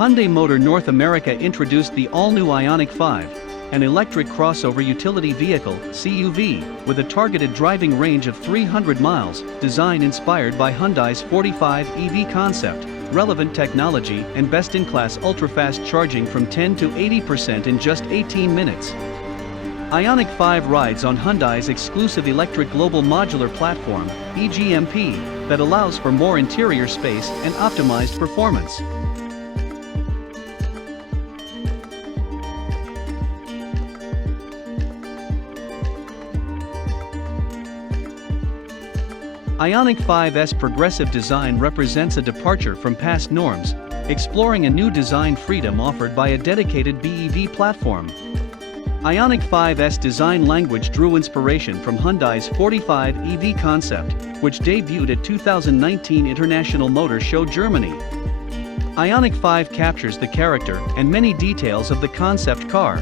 Hyundai Motor North America introduced the all-new IONIQ 5, an electric crossover utility vehicle (CUV), with a targeted driving range of 300 miles, design inspired by Hyundai's 45 EV concept, relevant technology and best-in-class ultra-fast charging from 10 to 80% in just 18 minutes. IONIQ 5 rides on Hyundai's exclusive Electric-Global Modular Platform, E-GMP, that allows for more interior space and optimized performance. IONIQ 5's progressive design represents a departure from past norms, exploring a new design freedom offered by a dedicated BEV platform. IONIQ 5's design language drew inspiration from Hyundai's 45 EV concept, which debuted at 2019 International Motor Show Germany. IONIQ 5 captures the character and many details of the concept car.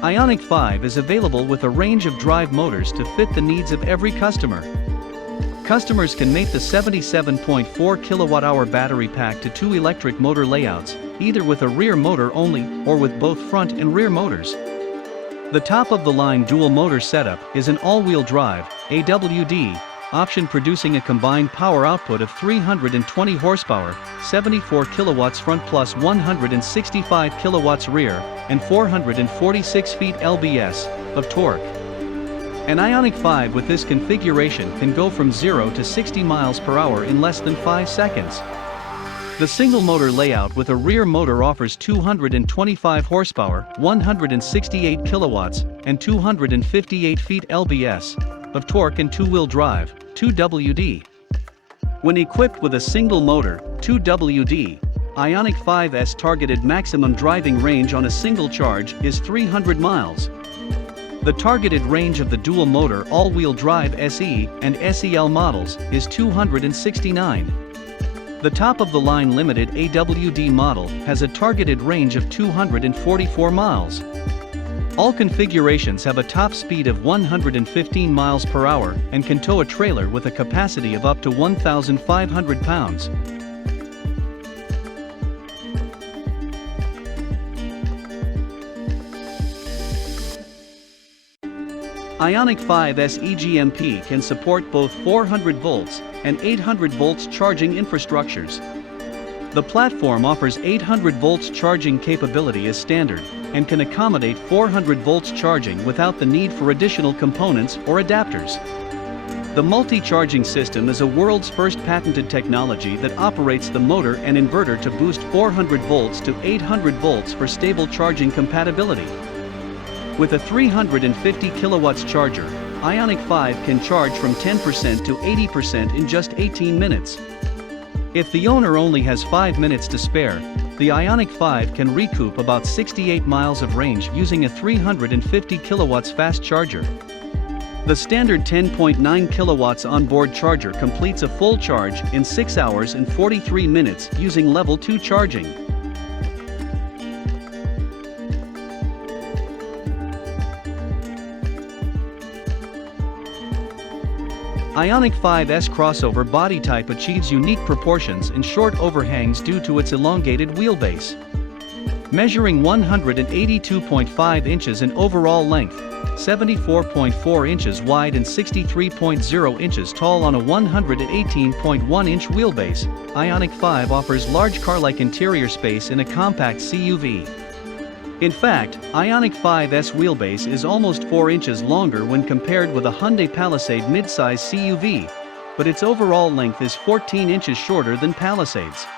IONIQ 5 is available with a range of drive motors to fit the needs of every customer. Customers can mate the 77.4 kWh battery pack to 2 electric motor layouts, either with a rear motor only or with both front and rear motors. The top-of-the-line dual-motor setup is an all-wheel drive (AWD) option producing a combined power output of 320 horsepower, 74 kilowatts front plus 165 kilowatts rear, and 446 feet lbs of torque. An IONIQ 5 with this configuration can go from 0 to 60 miles per hour in less than 5 seconds. The single-motor layout with a rear motor offers 225 horsepower, 168 kilowatts, and 258 feet lbs of torque and two-wheel drive, 2WD. When equipped with a single motor, 2WD, IONIQ 5's targeted maximum driving range on a single charge is 300 miles. The targeted range of the dual-motor all-wheel drive SE and SEL models is 269. The top-of-the-line limited AWD model has a targeted range of 244 miles. All configurations have a top speed of 115 miles per hour and can tow a trailer with a capacity of up to 1,500 pounds. IONIQ 5's E-GMP can support both 400 volts and 800 volts charging infrastructures. The platform offers 800 volts charging capability as standard, and can accommodate 400 volts charging without the need for additional components or adapters. The multi-charging system is a world's first patented technology that operates the motor and inverter to boost 400 volts to 800 volts for stable charging compatibility. With a 350 kilowatts charger, IONIQ 5 can charge from 10% to 80% in just 18 minutes. If the owner only has 5 minutes to spare, the IONIQ 5 can recoup about 68 miles of range using a 350 kilowatts fast charger. The standard 10.9 kilowatts onboard charger completes a full charge in 6 hours and 43 minutes using level 2 charging. IONIQ 5's crossover body type achieves unique proportions and short overhangs due to its elongated wheelbase. Measuring 182.5 inches in overall length, 74.4 inches wide and 63.0 inches tall on a 118.1-inch wheelbase, IONIQ 5 offers large car-like interior space in a compact CUV. In fact, IONIQ 5's wheelbase is almost 4 inches longer when compared with a Hyundai Palisade midsize CUV, but its overall length is 14 inches shorter than Palisade's.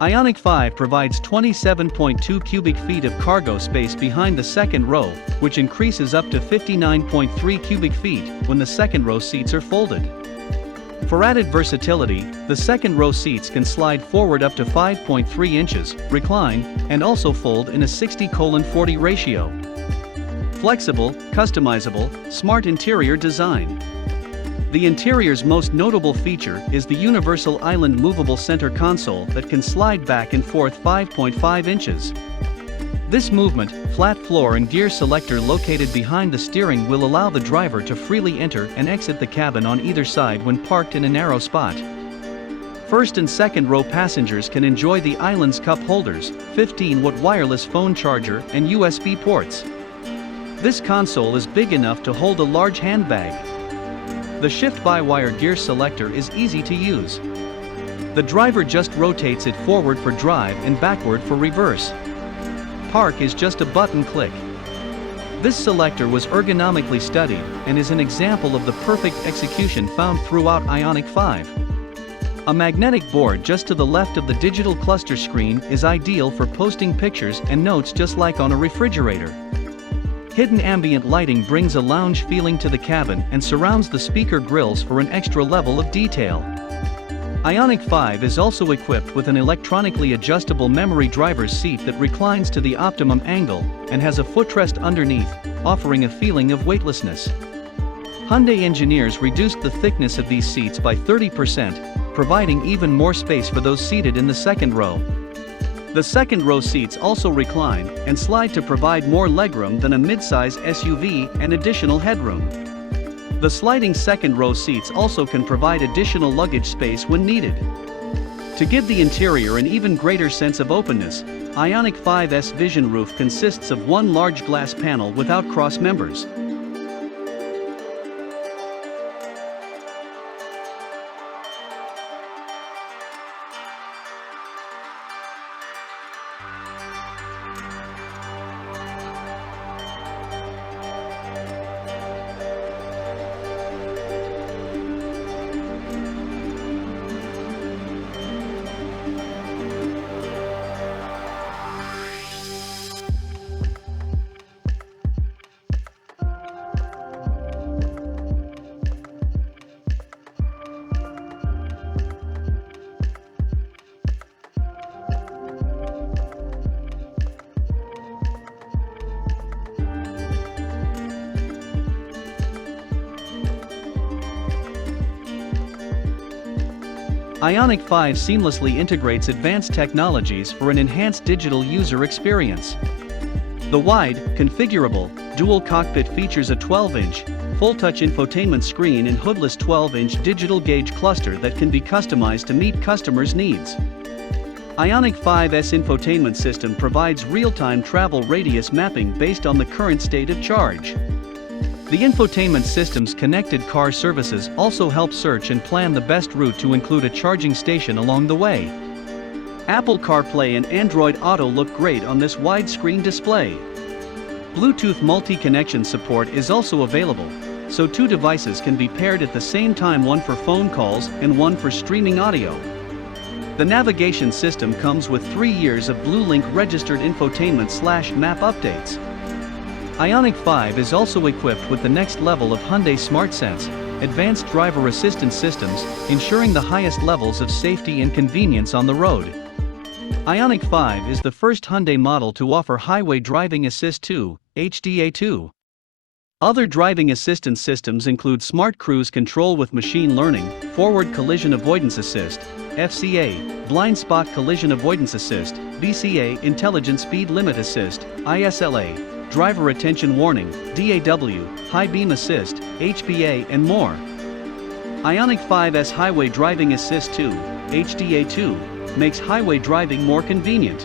IONIQ 5 provides 27.2 cubic feet of cargo space behind the second row, which increases up to 59.3 cubic feet when the second row seats are folded. For added versatility, the second row seats can slide forward up to 5.3 inches, recline, and also fold in a 60:40 ratio. Flexible, customizable, smart interior design. The interior's most notable feature is the universal island movable center console that can slide back and forth 5.5 inches. This movement, flat floor and gear selector located behind the steering will allow the driver to freely enter and exit the cabin on either side when parked in a narrow spot. First and second row passengers can enjoy the island's cup holders, 15-watt wireless phone charger and USB ports. This console is big enough to hold a large handbag. The shift-by-wire gear selector is easy to use. The driver just rotates it forward for drive and backward for reverse. Park is just a button click. This selector was ergonomically studied and is an example of the perfect execution found throughout IONIQ 5. A magnetic board just to the left of the digital cluster screen is ideal for posting pictures and notes just like on a refrigerator. Hidden ambient lighting brings a lounge feeling to the cabin and surrounds the speaker grills for an extra level of detail. IONIQ 5 is also equipped with an electronically adjustable memory driver's seat that reclines to the optimum angle and has a footrest underneath, offering a feeling of weightlessness. Hyundai engineers reduced the thickness of these seats by 30%, providing even more space for those seated in the second row. The second row seats also recline and slide to provide more legroom than a midsize SUV and additional headroom. The sliding second row seats also can provide additional luggage space when needed. To give the interior an even greater sense of openness, IONIQ 5's Vision roof consists of one large glass panel without cross members. IONIQ 5 seamlessly integrates advanced technologies for an enhanced digital user experience. The wide, configurable, dual cockpit features a 12-inch, full-touch infotainment screen and hoodless 12-inch digital gauge cluster that can be customized to meet customers' needs. IONIQ 5's infotainment system provides real-time travel radius mapping based on the current state of charge. The infotainment system's connected car services also help search and plan the best route to include a charging station along the way. Apple CarPlay and Android Auto look great on this widescreen display. Bluetooth multi-connection support is also available, so two devices can be paired at the same time, one for phone calls and one for streaming audio. The navigation system comes with 3 years of BlueLink registered infotainment/map updates. IONIQ 5 is also equipped with the next level of Hyundai SmartSense, advanced driver assistance systems, ensuring the highest levels of safety and convenience on the road. IONIQ 5 is the first Hyundai model to offer Highway Driving Assist 2, HDA2. Other driving assistance systems include Smart Cruise Control with Machine Learning, Forward Collision Avoidance Assist, FCA, Blind Spot Collision Avoidance Assist, BCA, Intelligent Speed Limit Assist, ISLA, Driver Attention Warning, DAW, High Beam Assist, HBA and more. IONIQ 5's Highway Driving Assist 2, HDA2, makes highway driving more convenient.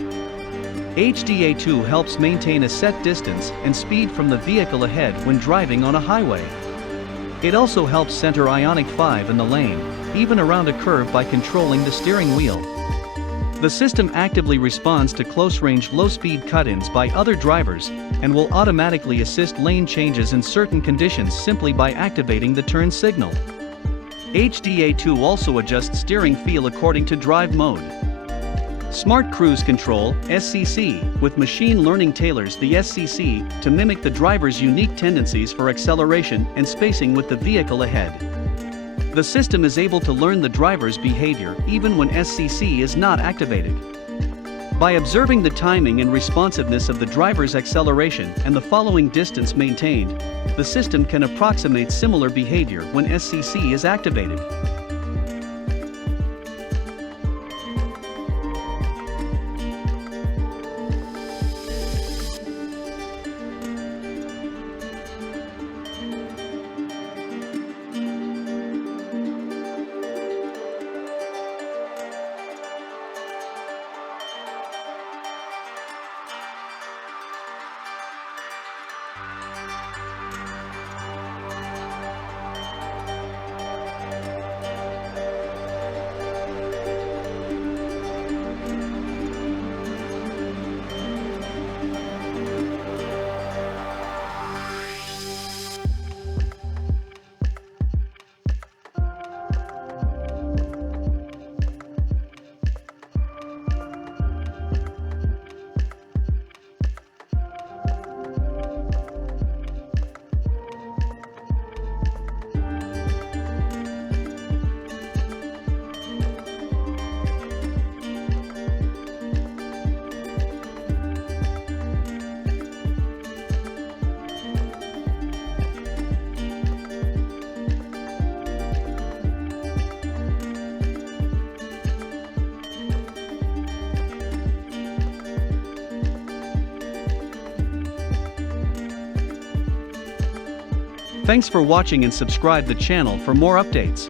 HDA2 helps maintain a set distance and speed from the vehicle ahead when driving on a highway. It also helps center IONIQ 5 in the lane, even around a curve by controlling the steering wheel. The system actively responds to close-range low-speed cut-ins by other drivers and will automatically assist lane changes in certain conditions simply by activating the turn signal. HDA2 also adjusts steering feel according to drive mode. Smart Cruise Control (SCC) with machine learning tailors the SCC to mimic the driver's unique tendencies for acceleration and spacing with the vehicle ahead. The system is able to learn the driver's behavior even when SCC is not activated. By observing the timing and responsiveness of the driver's acceleration and the following distance maintained, the system can approximate similar behavior when SCC is activated. Thanks for watching and subscribe the channel for more updates.